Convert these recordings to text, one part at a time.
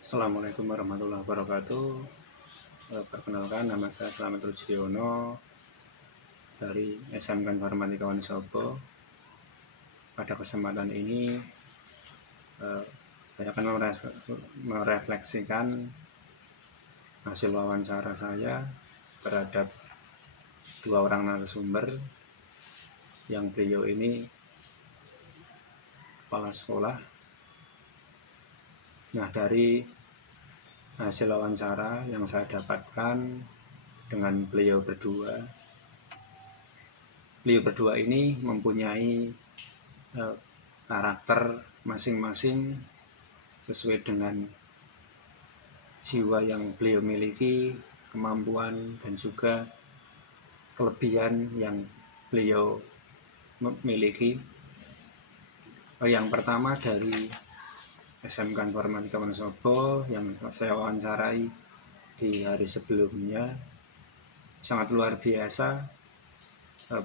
Assalamualaikum warahmatullahi wabarakatuh. Perkenalkan, nama saya Slamet Rujiono dari SMK Informatika Wonosobo. Pada kesempatan ini saya akan merefleksikan hasil wawancara saya terhadap dua orang narasumber yang beliau ini kepala sekolah. Nah, dari hasil wawancara yang saya dapatkan dengan beliau berdua ini mempunyai karakter masing-masing sesuai dengan jiwa yang beliau miliki, kemampuan dan juga kelebihan yang beliau miliki. Yang pertama dari SMK Informatika Wonosobo yang saya wawancarai di hari sebelumnya, sangat luar biasa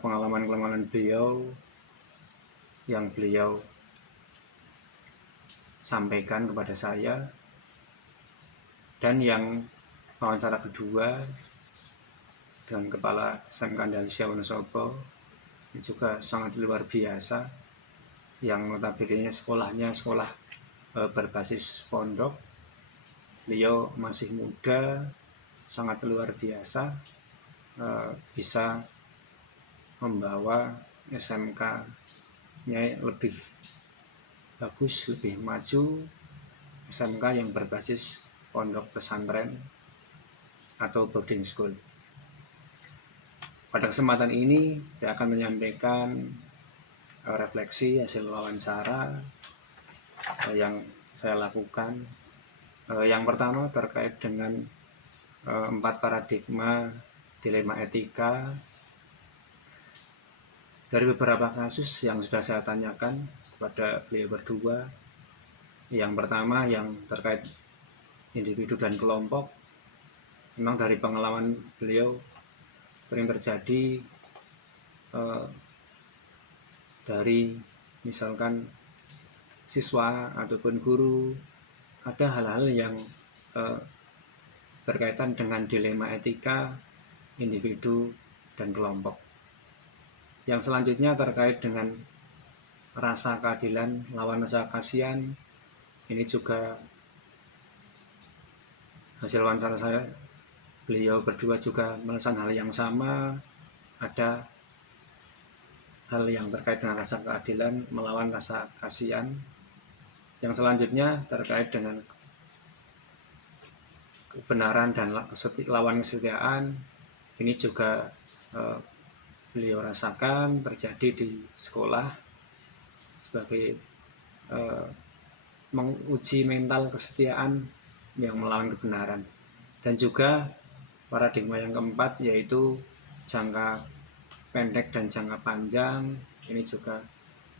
pengalaman beliau yang beliau sampaikan kepada saya. Dan yang wawancara kedua dengan Kepala SMK Andalusia Wonosobo juga sangat luar biasa, yang notabene sekolahnya sekolah berbasis pondok. Beliau masih muda, sangat luar biasa, bisa membawa SMK-nya lebih bagus, lebih maju, SMK yang berbasis pondok pesantren atau boarding school. Pada kesempatan ini saya akan menyampaikan refleksi hasil wawancara yang saya lakukan. Yang pertama terkait dengan 4 paradigma dilema etika. Dari beberapa kasus yang sudah saya tanyakan kepada beliau berdua, yang pertama yang terkait individu dan kelompok, memang dari pengalaman beliau sering terjadi dari misalkan siswa ataupun guru ada hal-hal yang berkaitan dengan dilema etika individu dan kelompok. Yang selanjutnya terkait dengan rasa keadilan lawan rasa kasihan. Ini juga hasil wawancara saya, beliau berdua juga merasakan hal yang sama. Ada hal yang terkait dengan rasa keadilan melawan rasa kasihan. Yang selanjutnya terkait dengan kebenaran dan lawan kesetiaan. Ini juga beliau rasakan terjadi di sekolah sebagai menguji mental kesetiaan yang melawan kebenaran. Dan juga paradigma yang keempat yaitu jangka pendek dan jangka panjang. Ini juga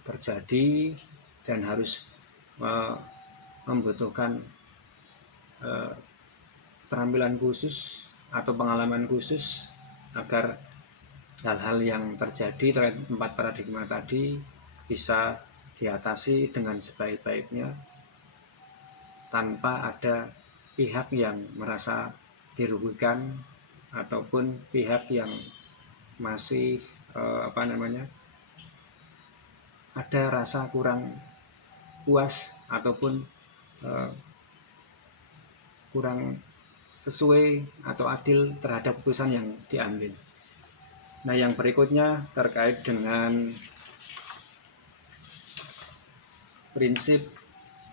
terjadi dan harus membutuhkan keterampilan khusus atau pengalaman khusus agar hal-hal yang terjadi terkait 4 paradigma tadi bisa diatasi dengan sebaik-baiknya tanpa ada pihak yang merasa dirugikan ataupun pihak yang masih ada rasa kurang puas ataupun kurang sesuai atau adil terhadap keputusan yang diambil. Nah, yang berikutnya terkait dengan prinsip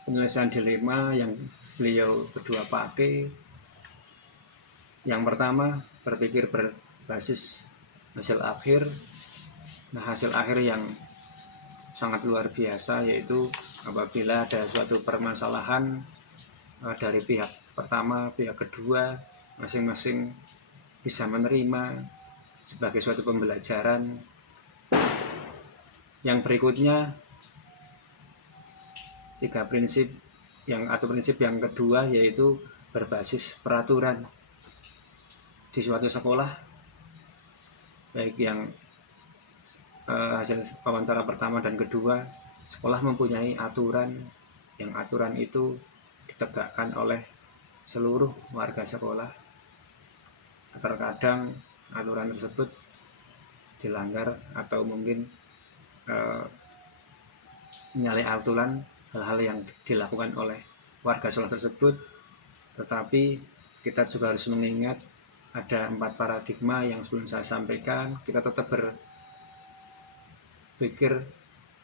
penyelesaian dilema yang beliau berdua pakai. Yang pertama, berpikir berbasis hasil akhir. Nah, hasil akhir yang sangat luar biasa yaitu apabila ada suatu permasalahan dari pihak pertama, pihak kedua, masing-masing bisa menerima sebagai suatu pembelajaran. Yang berikutnya, prinsip yang kedua yaitu berbasis peraturan. Di suatu sekolah, baik yang hasil wawancara pertama dan kedua, sekolah mempunyai aturan, yang aturan itu ditegakkan oleh seluruh warga sekolah. Terkadang aturan tersebut dilanggar atau mungkin menyalahi aturan hal-hal yang dilakukan oleh warga sekolah tersebut. Tetapi kita juga harus mengingat ada 4 paradigma yang sebelum saya sampaikan. Kita tetap berpikir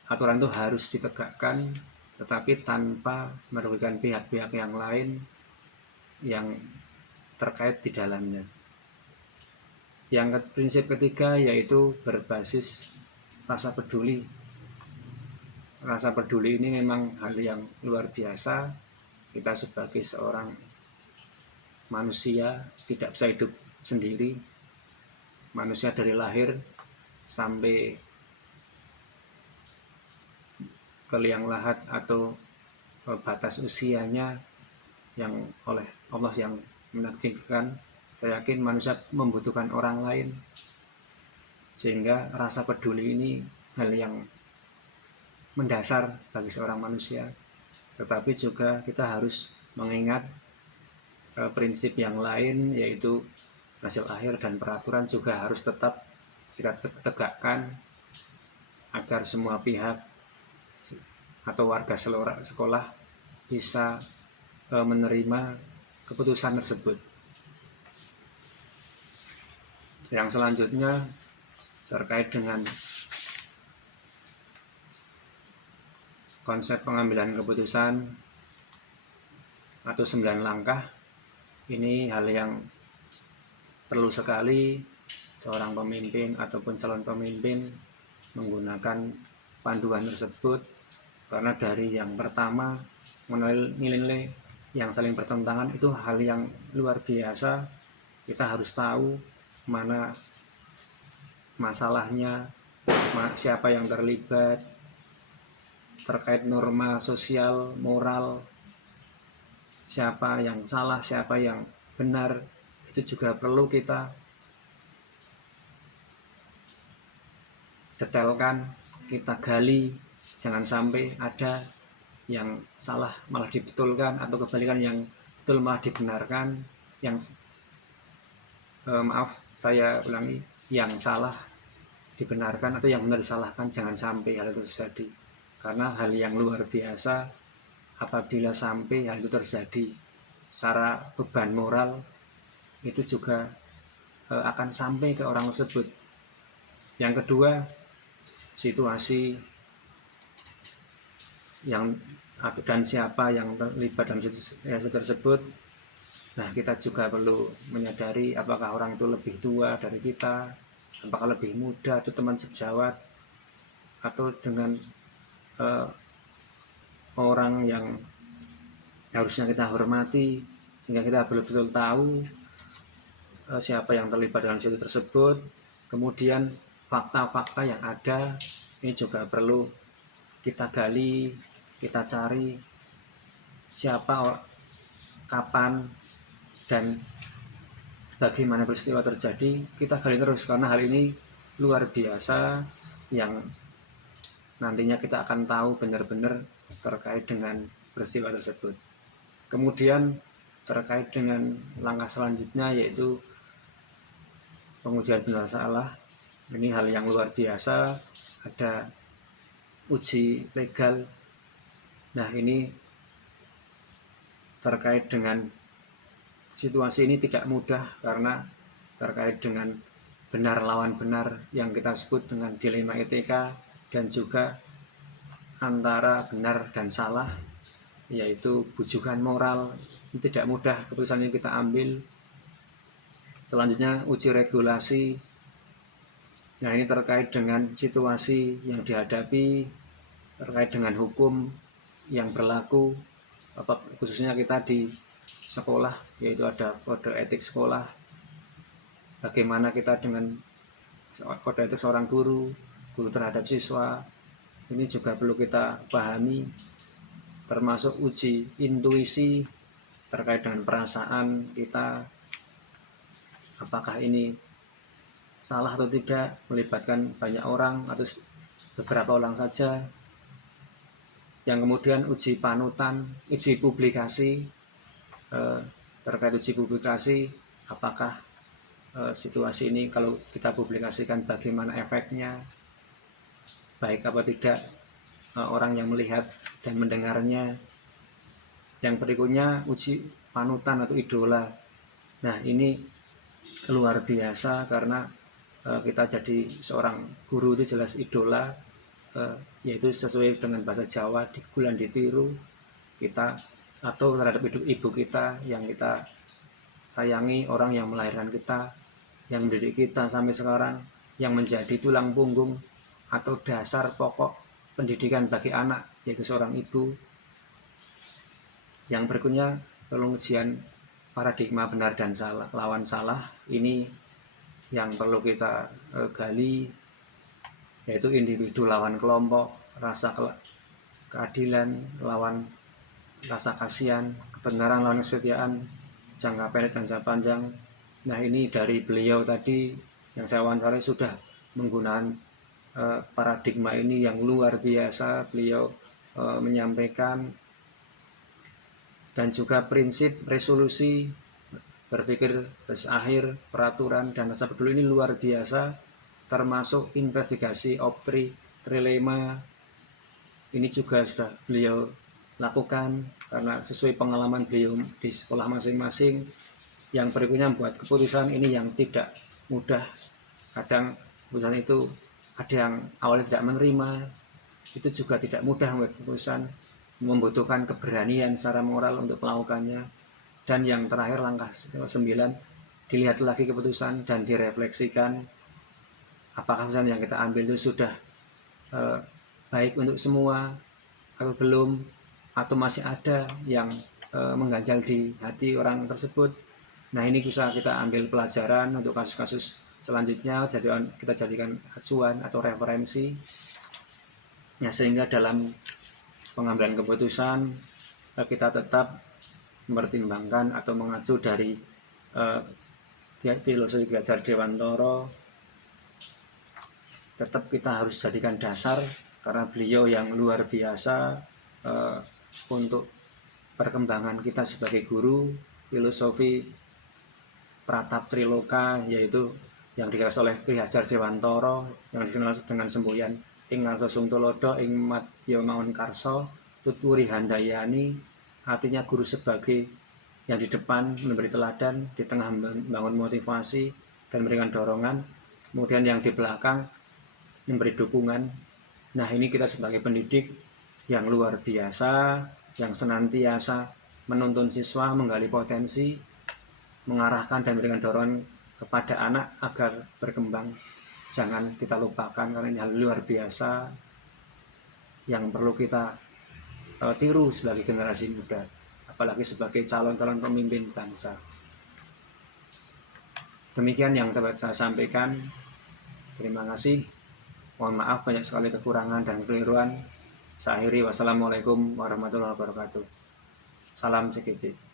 aturan itu harus ditegakkan, tetapi tanpa merugikan pihak-pihak yang lain yang terkait di dalamnya. Yang prinsip ketiga yaitu berbasis rasa peduli. Rasa peduli ini memang hal yang luar biasa. Kita sebagai seorang manusia tidak bisa hidup sendiri. Manusia dari lahir sampai ke liang lahat atau batas usianya yang oleh Allah yang menakdirkan, saya yakin manusia membutuhkan orang lain, sehingga rasa peduli ini hal yang mendasar bagi seorang manusia. Tetapi juga kita harus mengingat prinsip yang lain, yaitu hasil akhir dan peraturan juga harus tetap kita tegakkan agar semua pihak atau warga sekolah bisa menerima keputusan tersebut. Yang selanjutnya terkait dengan konsep pengambilan keputusan atau 9 langkah. Ini hal yang perlu sekali seorang pemimpin ataupun calon pemimpin menggunakan panduan tersebut, karena dari yang pertama mengenai nilai-nilai yang saling bertentangan itu hal yang luar biasa. Kita harus tahu mana masalahnya, siapa yang terlibat, terkait norma sosial, moral, siapa yang salah, siapa yang benar. Itu juga perlu kita detailkan, kita gali. Jangan sampai ada yang salah malah dibetulkan, atau kebalikan, yang betul malah dibenarkan. Yang saya ulangi, yang salah dibenarkan atau yang benar disalahkan. Jangan sampai hal itu terjadi, karena hal yang luar biasa apabila sampai hal itu terjadi. Secara beban moral itu juga akan sampai ke orang tersebut. Yang kedua, situasi yang dan siapa yang terlibat dalam situasi tersebut. Nah, kita juga perlu menyadari apakah orang itu lebih tua dari kita, apakah lebih muda, atau teman sejawat, atau dengan orang yang harusnya kita hormati, sehingga kita betul-betul tahu siapa yang terlibat dalam situasi tersebut. Kemudian fakta-fakta yang ada ini juga perlu kita gali, kita cari siapa, kapan, dan bagaimana peristiwa terjadi. Kita gali terus, karena hal ini luar biasa yang nantinya kita akan tahu benar-benar terkait dengan peristiwa tersebut. Kemudian terkait dengan langkah selanjutnya, yaitu pengujian benar salah. Ini hal yang luar biasa, ada uji legal. Nah, ini terkait dengan situasi ini tidak mudah, karena terkait dengan benar lawan benar yang kita sebut dengan dilema etika, dan juga antara benar dan salah, yaitu bujukan moral. Ini tidak mudah keputusan yang kita ambil. Selanjutnya uji regulasi. Nah, ini terkait dengan situasi yang dihadapi, terkait dengan hukum yang berlaku, khususnya kita di sekolah, yaitu ada kode etik sekolah. Bagaimana kita dengan kode etik seorang guru terhadap siswa, ini juga perlu kita pahami. Termasuk uji intuisi terkait dengan perasaan kita, apakah ini salah atau tidak, melibatkan banyak orang atau beberapa orang saja. Yang kemudian uji panutan, uji publikasi, terkait uji publikasi, apakah situasi ini kalau kita publikasikan bagaimana efeknya, baik apa tidak orang yang melihat dan mendengarnya. Yang berikutnya uji panutan atau idola. Nah ini luar biasa karena kita jadi seorang guru itu jelas idola, yaitu sesuai dengan bahasa Jawa, digulan ditiru kita, atau terhadap hidup ibu kita yang kita sayangi, orang yang melahirkan kita, yang mendidik kita sampai sekarang, yang menjadi tulang punggung atau dasar pokok pendidikan bagi anak, yaitu seorang ibu. Yang berikutnya pengujian paradigma benar dan salah, lawan salah. Ini yang perlu kita gali, yaitu individu lawan kelompok, rasa keadilan lawan rasa kasihan, kebenaran lawan kesetiaan, jangka pendek dan jangka panjang. Nah ini dari beliau tadi yang saya wawancarai sudah menggunakan paradigma ini yang luar biasa. Beliau menyampaikan, dan juga prinsip resolusi, berpikir akhir, peraturan, dan rasa peduli ini luar biasa, termasuk investigasi optri, trilema, ini juga sudah beliau lakukan karena sesuai pengalaman beliau di sekolah masing-masing. Yang berikutnya buat keputusan ini yang tidak mudah, kadang keputusan itu ada yang awalnya tidak menerima, itu juga tidak mudah buat keputusan, membutuhkan keberanian secara moral untuk melakukannya. Dan yang terakhir langkah 9, dilihat lagi keputusan dan direfleksikan apakah keputusan yang kita ambil itu sudah baik untuk semua atau belum, atau masih ada yang mengganjal di hati orang tersebut. Nah ini bisa kita ambil pelajaran untuk kasus-kasus selanjutnya, kita jadikan acuan atau referensi ya, sehingga dalam pengambilan keputusan kita tetap mempertimbangkan atau mengacu dari filosofi Ki Hajar Dewantara. Tetap kita harus jadikan dasar karena beliau yang luar biasa untuk perkembangan kita sebagai guru. Filosofi Pratap Triloka, yaitu yang digagas oleh Ki Hajar Dewantara, yang dikenal dengan semboyan ing ngarsa sungtulodo ing madya mawon karsa tuturi handayani. Artinya guru sebagai yang di depan memberi teladan, di tengah membangun motivasi dan memberikan dorongan, kemudian yang di belakang memberi dukungan. Nah ini kita sebagai pendidik yang luar biasa, yang senantiasa menuntun siswa, menggali potensi, mengarahkan dan memberikan dorongan kepada anak agar berkembang. Jangan kita lupakan karena ini hal luar biasa yang perlu kita tiru sebagai generasi muda, apalagi sebagai calon-calon pemimpin bangsa. Demikian yang dapat saya sampaikan. Terima kasih. Mohon maaf banyak sekali kekurangan dan kekeliruan. Saya akhiri, wassalamualaikum warahmatullahi wabarakatuh. Salam CGD.